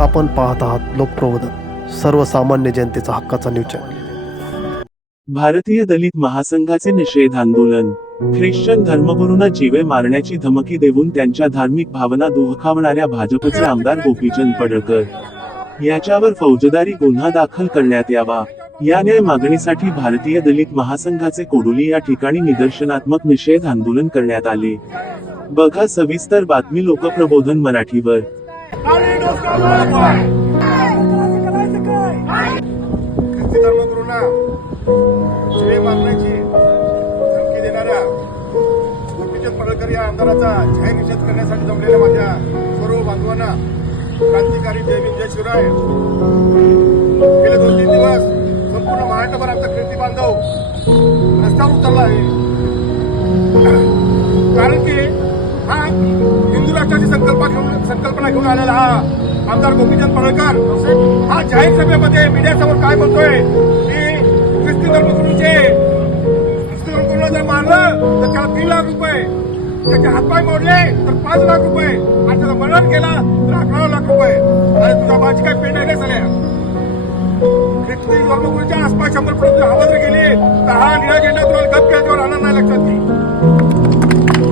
आपण पाहत आहात लोकप्रबोधन सर्वसामान्य जनतेचा हक्काचा न्यूज चॅनल भारतीय दलित महासंघाचे निषेध आंदोलन. ख्रिश्चन धर्मगुरूंना जीवे मारण्याची धमकी देऊन त्यांच्या धार्मिक भावना दुखावणाऱ्या भाजपचे आमदार गोपीचंद पडळकर. याच्यावर फौजदारी गुन्हा दाखल करण्यात यावा. या न्याय मागणीसाठी भारतीय दलित महासंघाचे कोडोली या ठिकाणी निदर्शनात्मक निषेध आंदोलन करण्यात आले. बघा सविस्तर बातमी लोकप्रबोधन मराठीवर. ख्रिस्ती धर्मगुरूंना शिवे मारण्याची धमकी देणाऱ्या गोपीचंद पडळकर या आमदाराचा जाहीर निषेध करण्यासाठी जमलेल्या माझ्या सर्व बांधवांना क्रांतिकारी जय जय शिवराय गेले दोन तीन दिवस संपूर्ण महाराष्ट्रभर आमचा ख्रिस्ती बांधव रस्त्यावर उतरला आहे. राष्ट्राची संकल्पना घेऊन संकल्पना घेऊन आलेला हा आमदार गोपीचंद पडळकर. हा जाहीर सभेमध्ये मीडियासमोर काय बोलतोय की ख्रिस्ती धर्मगुरूचे ख्रिस्ती धर्मगुरूला जर मारलं तर त्याला तीन लाख रुपये. त्याचे हातपाय मोडले तर पाच लाख रुपये. आणि त्याचं मरण केला तर अकरा लाख रुपये. आणि तुझा माझी काय पेंड आहे झाल्या ख्रिस्ती धर्मगुरूच्या आसपास शंभर फुट हवा जर गेली तर हा निळा झेंडा तुम्हाला गप केल्यावर राहणार नाही लक्षात घे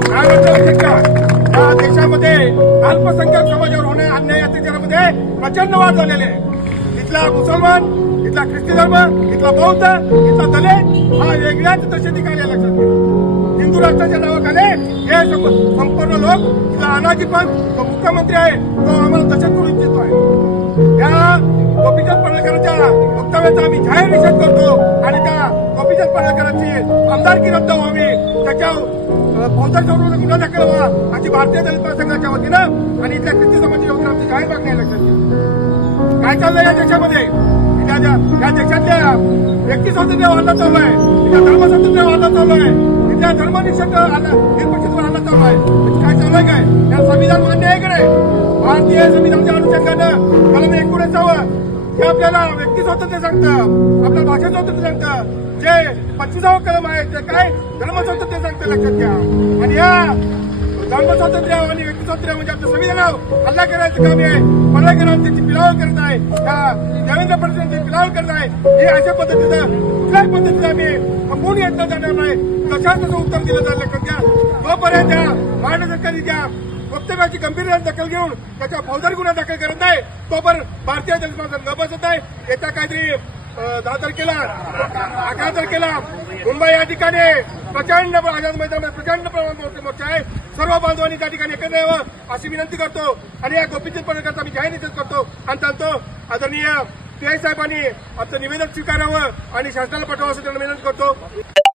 काय म्हणतो लक्षात घ्या या देशामध्ये अल्पसंख्याक समाजावर होणाऱ्या अन्याय अत्याचारामध्ये प्रचंड वाढ झालेली आहे. मुसलमान इथला ख्रिस्ती धर्म इथला बौद्ध इथला दलित हा वेगळ्याच दशेने कार्य लक्षात घ्या हिंदू राष्ट्राच्या नावाखाली हे संपूर्ण लोक तिथला अनाजी पण तो मुख्यमंत्री आहे तो आम्हाला दशक करून इच्छितो आहे. या गोपीचंद पडळकरांच्या वक्तव्याचा आम्ही जाहीर निषेध करतो आणि त्या गोपीचंद पडळकरांची आमदारकी रद्द व्हावी त्याच्या फौजदारच्या विरोधात गुन्हा दाखल व्हावा आमची भारतीय दलित संघाच्या वतीनं आणि इथल्या ख्रिस्ती समाजाच्या वतीनं आमची जाहीर मागणी आहे लक्षात घ्या काय चाललंय या देशामध्ये? या देशातल्या व्यक्ती स्वातंत्र्य वाढला चालू आहे. तिथल्या धर्म स्वातंत्र्य वाढला चालू आहे. तिथल्या धर्मनिषेध निरपक्षत्व वाढला चालू आहे. म्हणजे काय चालू आहे काय? या संविधान मान्य आहे का नाही? भारतीय संविधानाच्या अनुषंगानं कलम एकोणीसावं हे आपल्याला व्यक्ती स्वातंत्र्य सांगतं आपल्या भाषा स्वातंत्र्य सांगतं जे पंचवीसावं कलम आहे ते काय धर्मस्वातंत्र्य सांगते लक्षात घ्या. आणि या धर्मस्वातंत्र्य आणि व्यक्तिस्वातंत्र्य म्हणजे आपलं संविधानावर हल्ला करायचं काम आहे पडळकरांची त्याची पिलावळ करत आहे. त्या देवेंद्र फडणवीस पिलावळ करत आहे. हे अशा पद्धतीचं कुठल्याही पद्धतीचं आम्ही थांबवून येत जाणार नाही. कशाच तसं उत्तर दिलं जाईल लक्षात घ्या. तोपर्यंत त्या महाराष्ट्र सरकारने त्या वक्तव्याची गंभीर दखल घेऊन त्याच्या फौजदारी गुन्हा दाखल करत नाही तोपर्यंत भारतीय जनता संघ बसत आहे येत्या काहीतरी दादर केला आगादर केला मुंबई या ठिकाणी प्रचंड आझाद मैदानामध्ये प्रचंड प्रमाणात मोर्चा आहे. सर्व बांधवांनी त्या ठिकाणी एकत्र यावं अशी विनंती करतो आणि या गोपीचंद पडळकरचा मी जाहीर निषेध करतो आणि चालतो. आदरणीय पीआय साहेबांनी आमचं निवेदन स्वीकारावं आणि शासनाला पाठवावं असं त्यांना विनंती करतो.